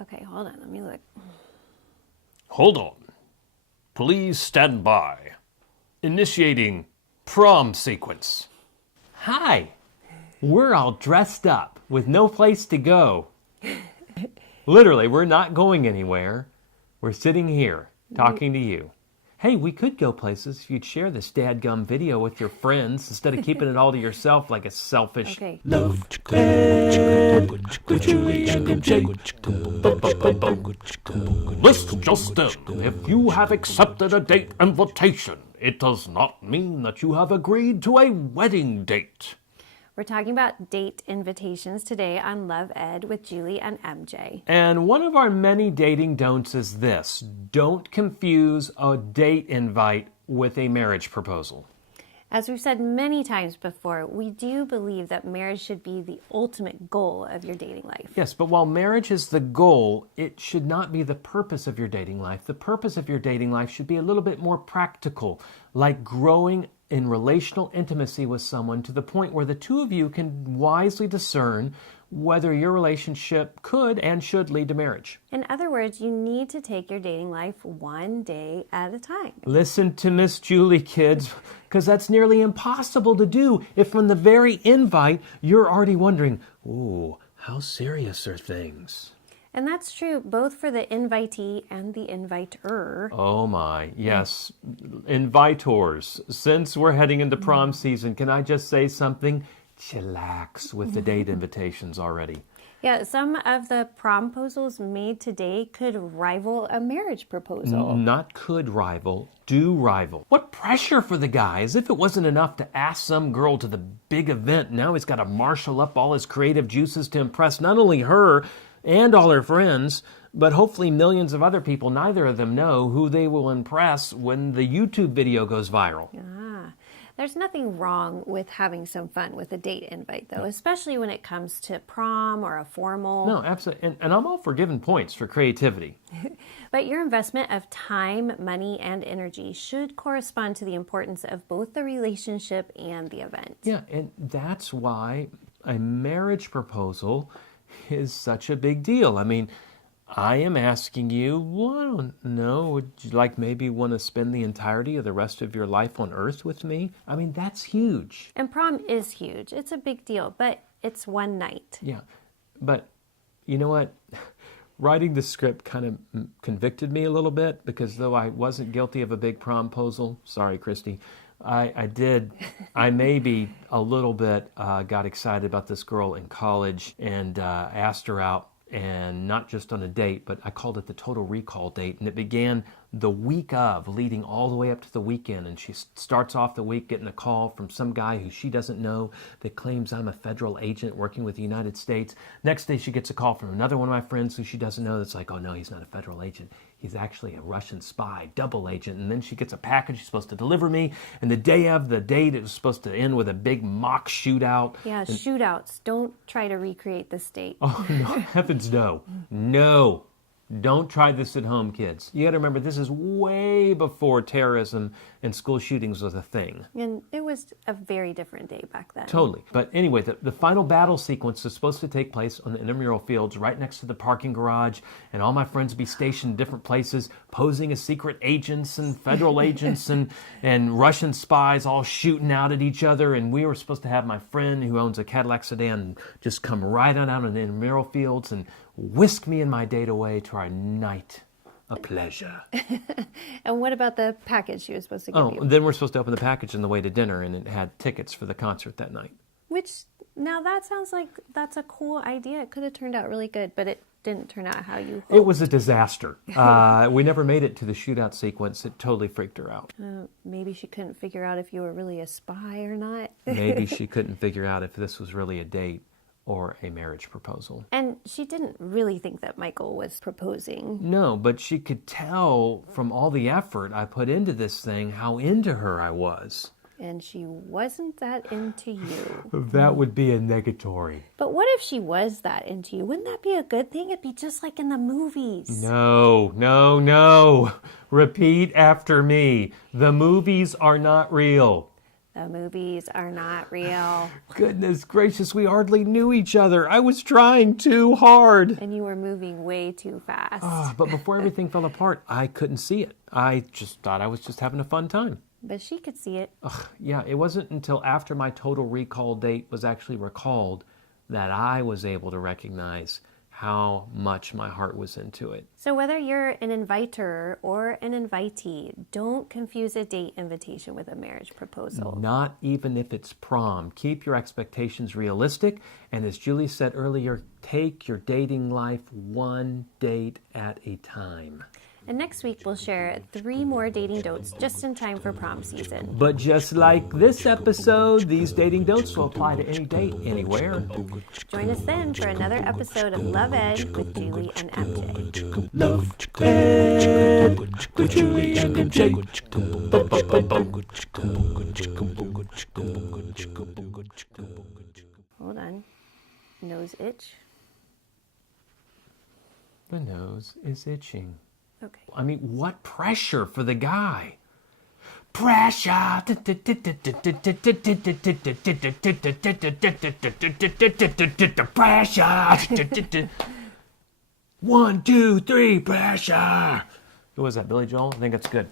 Okay, hold on. Let me look. Hold on. Please stand by. Initiating prom sequence. Hi. We're all dressed up with no place to go. Literally, we're not going anywhere. We're sitting here talking to you. Hey, we could go places if you'd share this dadgum video with your friends instead of keeping it all to yourself like a selfish... Okay. Listen, Justin, if you have accepted a date invitation, it does not mean that you have agreed to a wedding date. We're talking about date invitations today on Love Ed with Julie and MJ. And one of our many dating don'ts is this: don't confuse a date invite with a marriage proposal. As we've said many times before, we do believe that marriage should be the ultimate goal of your dating life. Yes, but while marriage is the goal, it should not be the purpose of your dating life. The purpose of your dating life should be a little bit more practical, like growing in relational intimacy with someone to the point where the two of you can wisely discern whether your relationship could and should lead to marriage. In other words, you need to take your dating life one day at a time. Listen to Miss Julie, kids, because that's nearly impossible to do if from the very invite you're already wondering, ooh, how serious are things? And that's true both for the invitee and the inviter. Oh my, yes. Invitors, since we're heading into prom season, can I just say something? Chillax with the date invitations already. Yeah, some of the promposals made today could rival a marriage proposal. Not could rival, do rival. What pressure for the guy, as if it wasn't enough to ask some girl to the big event. Now he's got to marshal up all his creative juices to impress not only her and all her friends, but hopefully millions of other people neither of them know who they will impress when the YouTube video goes viral. There's nothing wrong with having some fun with a date invite, though, especially when it comes to prom or a formal. No, absolutely. And I'm all for giving points for creativity. But your investment of time, money, and energy should correspond to the importance of both the relationship and the event. Yeah, and that's why a marriage proposal is such a big deal. I mean, I am asking you, well, I don't know, would you like maybe want to spend the entirety of the rest of your life on earth with me? I mean, that's huge. And prom is huge. It's a big deal, but it's one night. Yeah, but you know what? Writing the script kind of convicted me a little bit because though I wasn't guilty of a big promposal, sorry, Christy, I maybe a little bit got excited about this girl in college and asked her out. And not just on a date, but I called it the total recall date. And it began the week of, leading all the way up to the weekend. And she starts off the week getting a call from some guy who she doesn't know that claims I'm a federal agent working with the United States. Next day she gets a call from another one of my friends who she doesn't know that's like, oh no, he's not a federal agent. He's actually a Russian spy, double agent. And then she gets a package she's supposed to deliver me. And the day of the date, it was supposed to end with a big mock shootout. Yeah, shootouts. Don't try to recreate this date. Oh, no, heavens no. No. Don't try this at home, kids. You got to remember, this is way before terrorism and school shootings was a thing. And it was a very different day back then. Totally. But anyway, the final battle sequence is supposed to take place on the intramural fields right next to the parking garage, and all my friends be stationed in different places, posing as secret agents and federal agents and Russian spies all shooting out at each other, and we were supposed to have my friend who owns a Cadillac sedan just come right on out on the intramural fields and whisk me and my date away to our night of pleasure. And what about the package she was supposed to give you? Then we're supposed to open the package on the way to dinner, and it had tickets for the concert that night. Which, now that sounds like that's a cool idea. It could have turned out really good, but it didn't turn out how you hoped. It was a disaster. We never made it to the shootout sequence. It totally freaked her out. Maybe she couldn't figure out if you were really a spy or not. Maybe she couldn't figure out if this was really a date or a marriage proposal. And she didn't really think that Michael was proposing. No, but she could tell from all the effort I put into this thing how into her I was. And she wasn't that into you. That would be a negatory. But what if she was that into you? Wouldn't that be a good thing? It'd be just like in the movies. No, no, no. Repeat after me. The movies are not real. The movies are not real. Goodness gracious, we hardly knew each other. I was trying too hard. And you were moving way too fast. But before everything fell apart, I couldn't see it. I just thought I was just having a fun time. But she could see it. Yeah, it wasn't until after my total recall date was actually recalled that I was able to recognize how much my heart was into it. So whether you're an inviter or an invitee, don't confuse a date invitation with a marriage proposal. Not even if it's prom. Keep your expectations realistic. And as Julie said earlier, take your dating life one date at a time. And next week we'll share 3 more dating don'ts just in time for prom season. But just like this episode, these dating don'ts will apply to any date, anywhere. Join us then for another episode of Love Ed with Julie and MJ. Love Ed with Julie and MJ. Hold on. Nose itch. The nose is itching. Okay. I mean, what pressure for the guy? Pressure. Pressure. 1, 2, 3, pressure. Who was that, Billy Joel? I think that's good.